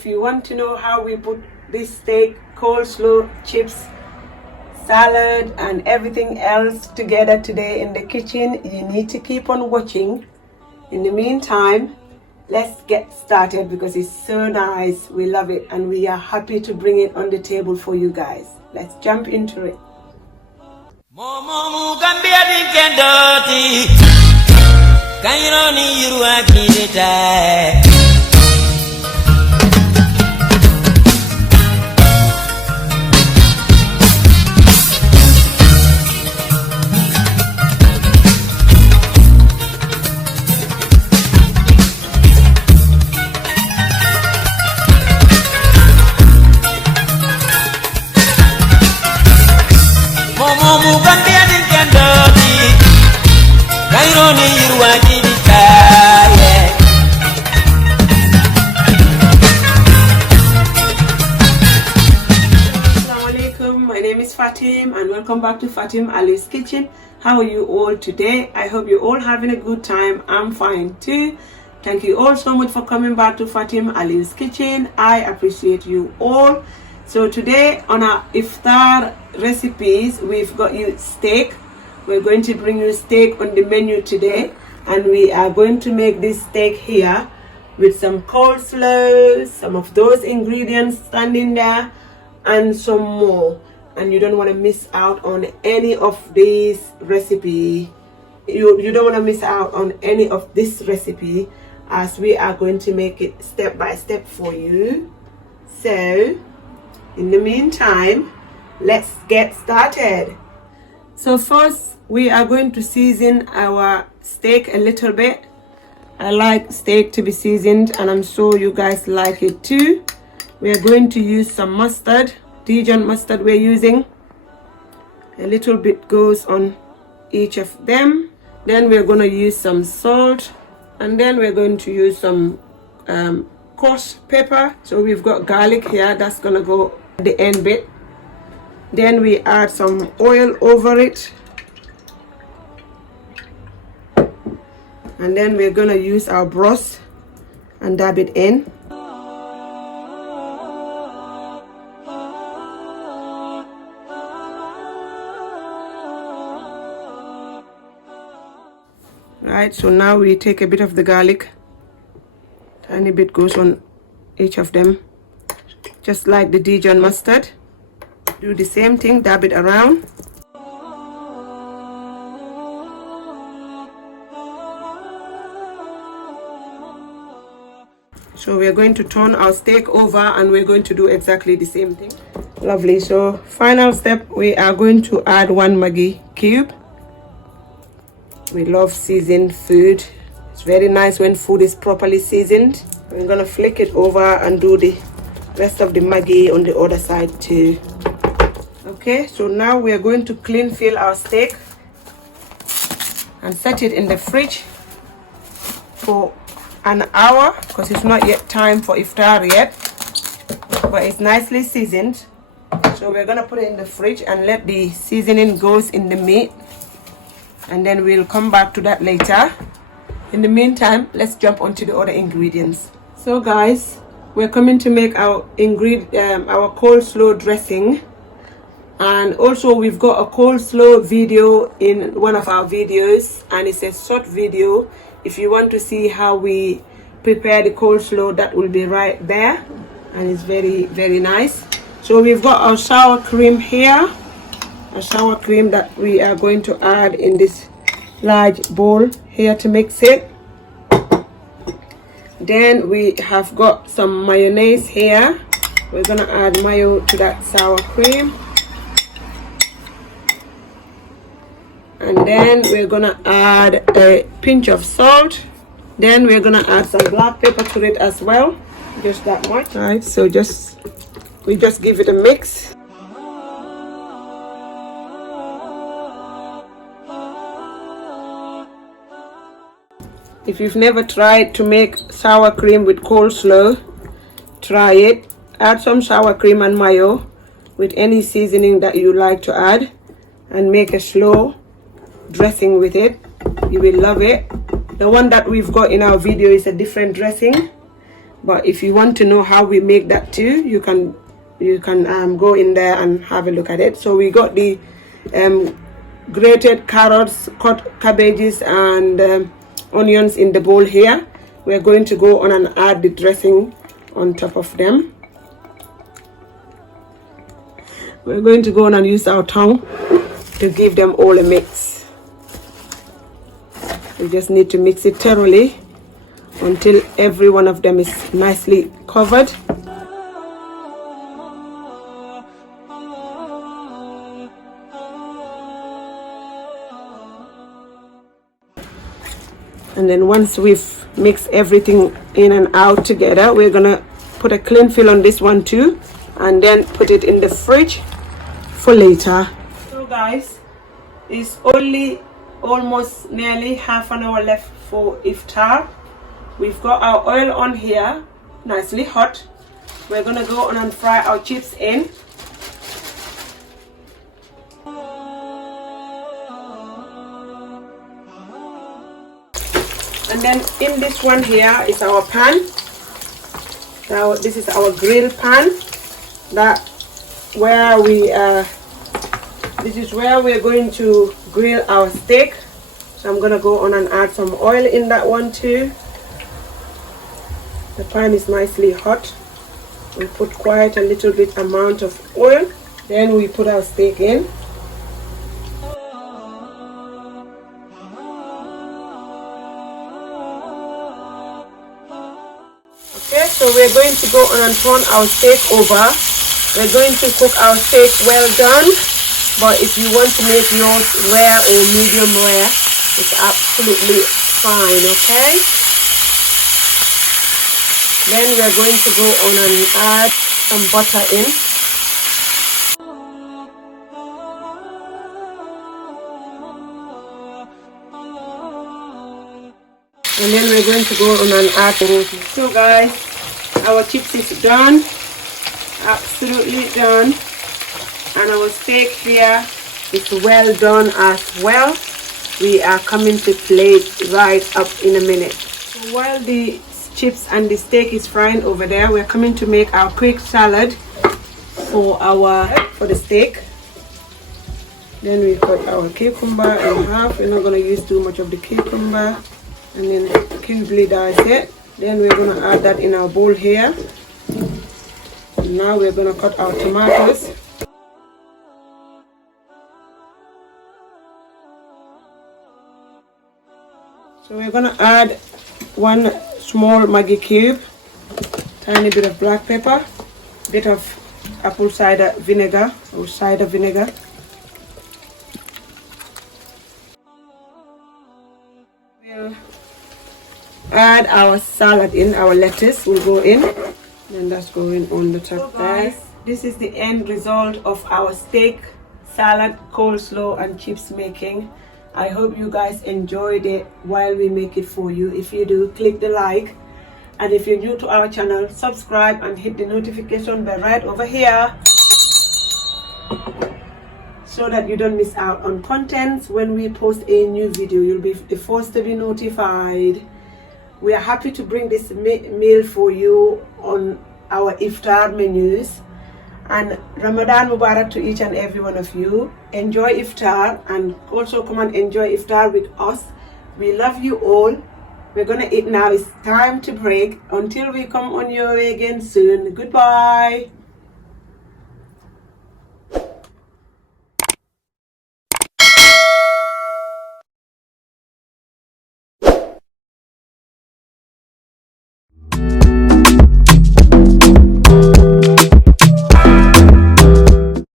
If you want to know how we put this steak, coleslaw, chips, salad and everything else together today in the kitchen, you need to keep on watching. In the meantime, let's get started because it's so nice. We love it and we are happy to bring it on the table for you guys. Let's jump into it. My name is Fatim and welcome back to Fatim Ali's Kitchen. How are you all today? I hope you're all having a good time. I'm fine too. Thank you all so much for coming back to Fatim Ali's Kitchen. I appreciate you all. So today on our Iftar recipes, we've got you steak. We're going to bring you steak on the menu today, and we are going to make this steak here with some coleslaw, some of those ingredients standing there and some more. And you don't want to miss out on any of these recipe. You don't want to miss out on any of this recipe, as we are going to make it step by step for you. So in the meantime, let's get started. So first we are going to season our steak a little bit. I like steak to be seasoned and I'm sure you guys like it too. We are going to use some mustard, Dijon mustard we're using. A little bit goes on each of them. Then we're going to use some salt, and then we're going to use some coarse pepper. So we've got garlic here, that's going to go at the end bit. Then we add some oil over it, and then we're going to use our broth and dab it in. Right, so now we take a bit of the garlic, tiny bit goes on each of them, just like the Dijon mustard. Do the same thing, dab it around. So we're going to turn our steak over and we're going to do exactly the same thing. Lovely. So final step, we are going to add 1 Maggi Cube. We love seasoned food. It's very nice when food is properly seasoned. We're gonna flick it over and do the rest of the Maggi on the other side too. Okay, so now we are going to clean fill our steak and set it in the fridge for an hour, because it's not yet time for Iftar yet, but it's nicely seasoned. So we're gonna put it in the fridge and let the seasoning goes in the meat, and then we'll come back to that later. In the meantime, let's jump onto the other ingredients. So guys, we're coming to make our our coleslaw dressing, and also we've got a coleslaw video in one of our videos, and it's a short video. If you want to see how we prepare the coleslaw, that will be right there, and it's very, very nice. So we've got our sour cream here, a sour cream that we are going to add in this large bowl here to mix it. Then we have got some mayonnaise here. We're gonna add mayo to that sour cream, and then we're gonna add a pinch of salt. Then we're gonna add some black pepper to it as well, just that much. All right, so we just give it a mix. If you've never tried to make sour cream with coleslaw, try it. Add some sour cream and mayo with any seasoning that you like to add, and make a slow dressing with it. You will love it. The one that we've got in our video is a different dressing, But if you want to know how we make that too, you can go in there and have a look at it. So we got the grated carrots, cut cabbages, and onions in the bowl here. We're going to go on and add the dressing on top of them. We're going to go on and use our tongue to give them all a mix. We just need to mix it thoroughly until every one of them is nicely covered. And then once we've mixed everything in and out together, we're gonna put a cling film on this one too, and then put it in the fridge for later. So guys, it's only almost nearly half an hour left for iftar. We've got our oil on here, nicely hot. We're gonna go on and fry our chips in. And then in this one here is our pan. Now this is our grill pan. This is where we're going to grill our steak. So I'm gonna go on and add some oil in that one too. The pan is nicely hot. We put quite a little bit amount of oil. Then we put our steak in. Okay, so we're going to go on and turn our steak over. We're going to cook our steak well done, but if you want to make yours rare or medium rare, it's absolutely fine, okay? Then we're going to go on and add some butter in. And then we're going to go on and add. So guys, our chips is done, absolutely done, and our steak here is well done as well. We are coming to plate right up in a minute. So while the chips and the steak is frying over there, we're coming to make our quick salad for the steak. Then we cut our cucumber in half. We're not going to use too much of the cucumber, and then cubely dice it. Then we're going to add that in our bowl here. And now we're going to cut our tomatoes. So we're going to add one small Maggi Cube, tiny bit of black pepper, bit of apple cider vinegar or cider vinegar. We'll add our salad in, our lettuce will go in, and that's going on the top. So guys, this is the end result of our steak, salad, coleslaw and chips making. I hope you guys enjoyed it while we make it for you. If you do, click the like, and if you're new to our channel, subscribe and hit the notification bell right over here so that you don't miss out on contents. When we post a new video, you'll be the first to be notified. We are happy to bring this meal for you on our iftar menus. And Ramadan Mubarak to each and every one of you. Enjoy iftar, and also come and enjoy iftar with us. We love you all. We're gonna eat now. It's time to break. Until we come on your way again soon. Goodbye.